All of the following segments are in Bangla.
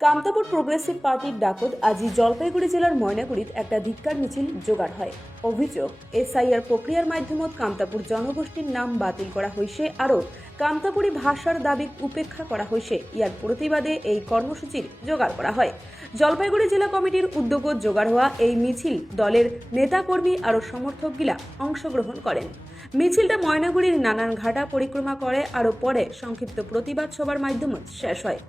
কামতাপুর প্রোগ্রেসিভ পার্টির ডাকত আজি জলপাইগুড়ি জেলার ময়নাগুড়িত একটা ধিক্কার মিছিল জোগাড় হয়। অভিযোগ, এসআইআর প্রক্রিয়ার মাধ্যমত কামতাপুর জনগোষ্ঠীর নাম বাতিল করা হয়েছে আরও কামতাপুরি ভাষার দাবি উপেক্ষা করা হয়েছে। ইয়ার প্রতিবাদে এই কর্মসূচির জোগাড় করা হয়। জলপাইগুড়ি জেলা কমিটির উদ্যোগত জোগাড় হওয়া এই মিছিল দলের নেতাকর্মী আরও সমর্থকগিলা অংশগ্রহণ করেন। মিছিলটা ময়নাগুড়ির নানান ঘাটা পরিক্রমা করে আরও পরে সংক্ষিপ্ত প্রতিবাদ সভার মাধ্যমে শেষ হয়।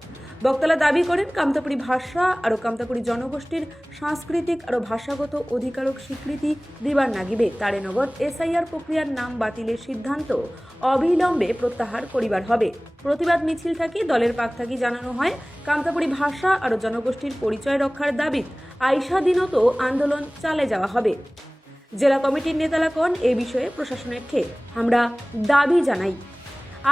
বক্তারা দাবি করেন কামতাপুরি ভাষা আর কামতাপুরি জনগোষ্ঠীর সাংস্কৃতিক আর ভাষাগত অধিকারক স্বীকৃতি দিবার নাগিবে তারে নগদ এসআইআর প্রক্রিয়ার নাম বাতিলের সিদ্ধান্ত অবিলম্বে প্রত্যাহার করিবার হবে। প্রতিবাদ মিছিল থাকি দলের পাক থাকি জানানো হয় কামতাপুরি ভাষা আর জনগোষ্ঠীর পরিচয় রক্ষার দাবিত আইসা দিনত আন্দোলন চালে যাওয়া হবে। জেলা কমিটির নেতারা কন এই বিষয়ে প্রশাসনের ঠে আমরা দাবি জানাই,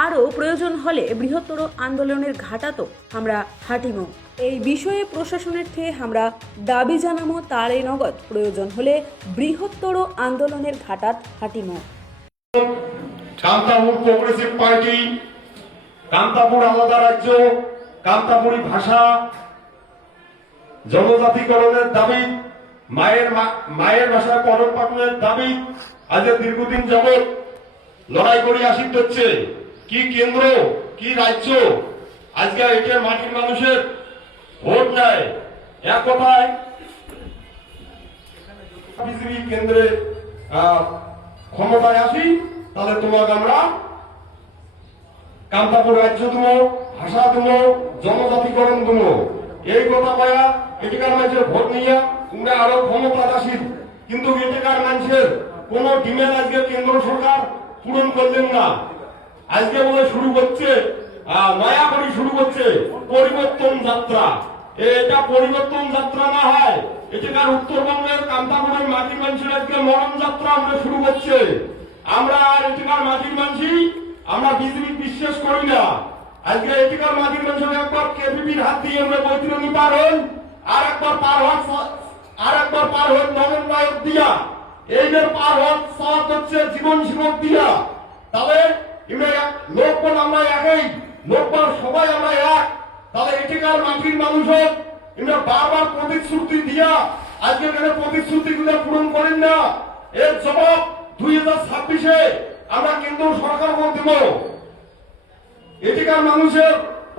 আরও প্রয়োজন হলে বৃহত্তর আন্দোলনের ঘাটাতো আমরা হাঁটিমো। এই বিষয়ে প্রশাসনের ঠে আমরা দাবি জানামো, তারে নগদ প্রয়োজন হলে বৃহত্তর আন্দোলনের ঘাটাত হাঁটিমো। কামতাপুর প্রোগ্রেসিভ পার্টি, কামতাপুর আলাদা রাজ্য, কামতাপুরি ভাষা জনজাতিকরণের দাবি, মায়ের ভাষায় পঠন পাঠনের দাবি আজ দীর্ঘদিন যাবৎ লড়াই করে আসিত হচ্ছে। কি কেন্দ্র কি রাজ্য আজকে এটার মাটির মানুষের ভোট নেয়, এক কথায় বিজেপি কেন্দ্রে ক্ষমতায় আসি তাহলে তোমাকে আমরা কামতাপুর রাজ্য দেবো, ভাষা দেবো, জনজাতিকরণ দেবো, এই কথা পায়া এটিকার মানুষের ভোট নিয়ে তোমরা আরো ক্ষমতা আসিল। কিন্তু এটিকার মানুষের কোন ডিমান্ড আজকে কেন্দ্র সরকার পূরণ করলেন না। আজকে বলে শুরু করছে নয়া করে শুরু করছে পরিবর্তন যাত্রা। এটা পরিবর্তন যাত্রা না হয় এটিকার উত্তরবঙ্গের কামতাপুরের মাটির মানুষের আজকে মরণ যাত্রা আমরা শুরু করছে। আমরা আর এটিকার মাটির মানুষই আমরা বিজেপি বিশ্বাস করি না। আজকে এটিকার মাটির মানুষের একবার কেপিপির হাত দিয়ে আমরা বৈতরণী পার হন, আর একবার পার হন নগর নায়ক দিয়া, এইদের পার হন সাত হচ্ছে জীবন শিবক দিয়া। তাহলে লোকবল আমরা একই, লোকবল সবাই আমরা এক। তাহলে এটিকার মাটির মানুষ এরা বারবার প্রতিশ্রুতি দিয়া আজকে এখানে প্রতিশ্রুতি গুলো পূরণ করেন না। এর জবাব 2026-এ আমরা কেন্দ্র সরকার দেব। এটিকার মানুষের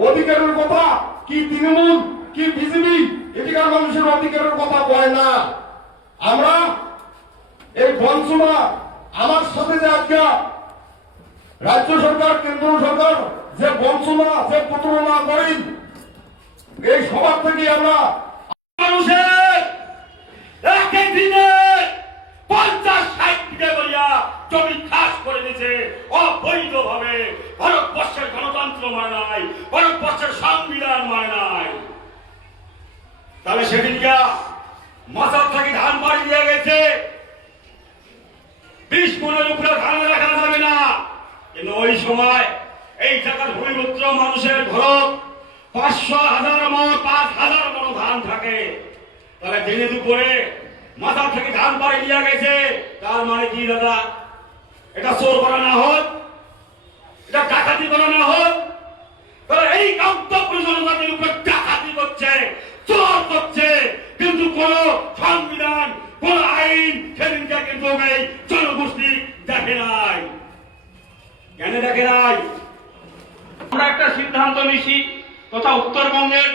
অধিকারের কথা কি তৃণমূল কি বিজেপি এটিকার মানুষের অধিকারের কথা বলে না। আমরা এই বঞ্চনা আমার সাথে যে আজকে রাজ্য সরকার কেন্দ্র সরকার যে বঞ্চনা যে প্রতারণা করেন, এই সবার থেকে আমরা মানুষের এক দিনে 50-60 বিঘা করিয়া জমি খাস করে দিয়েছে অবৈধভাবে। ভারতবর্ষের গণতন্ত্র মানে নাই, ভারতবর্ষের সংবিধান মানে নাই। তাহলে সেদিনকে মাথার থেকে ধান বাড়ি দিয়ে গেছে, 20 মনের উপরে ধান রাখা যাবে না। কিন্তু ওই সময় এই জায়গার ভূমিপুত্র মানুষের ঘর 500,000 মন 5,000 মন ধান থাকে। তাহলে দিনে দুপুরে মাথা থেকে ধান বাড়ি দিয়ে গেছে, তার মানে কি দাদা? এটা চোর করা না হোক, এটা ডাকাতি করা না হোক। তাহলে এই কামতাপুর জনজাতির উপর ডাকাতি করছে, চোর করছে, কিন্তু কোন সংবিধান কোন আইন সেদিনকে কিন্তু এই জনগোষ্ঠী দেখে নাই। কেন দেখে নাই? আমরা একটা সিদ্ধান্ত নিছি তথা উত্তরবঙ্গের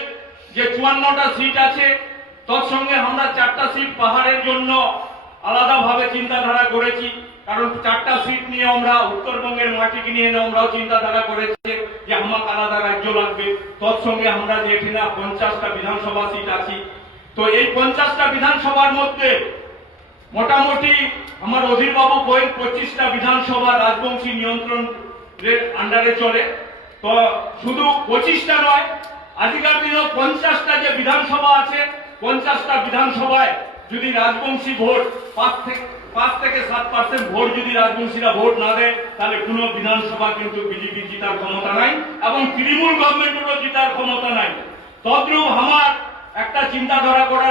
যে 54টা সিট আছে তৎসঙ্গে আমরা 4টা সিট পাহাড়ের জন্য আলাদাভাবে চিন্তাধারা করেছি। কারণ 4টা সিট নিয়ে আমরা উত্তরবঙ্গের মাটিকে নিয়ে আমরাও চিন্তাধারা করেছি যে আমাকে আলাদা রাজ্য লাগবে। তৎসঙ্গে আমরা যে এখানে 50টা বিধানসভা সিট আছি, তো এই 50টা বিধানসভার মধ্যে মোটামুটি আমার অধীরবাবু কয়েক 25টা বিধানসভা রাজবংশী নিয়ন্ত্রণের আন্ডারে চলে। তো শুধু 25টা নয়, আজকের দিনে 50টা যে বিধানসভা আছে 50টা বিধানসভায় যদি রাজবংশী ভোট 5 থেকে 7% ভোট যদি রাজবংশীরা ভোট না দেয় তাহলে কোন বিধানসভা কিন্তু বিজেপি জিতার ক্ষমতা নাই এবং তৃণমূল গভর্নমেন্টেরও জিতার ক্ষমতা নাই। তদ্রূপ আমার একটা চিন্তাধারা করা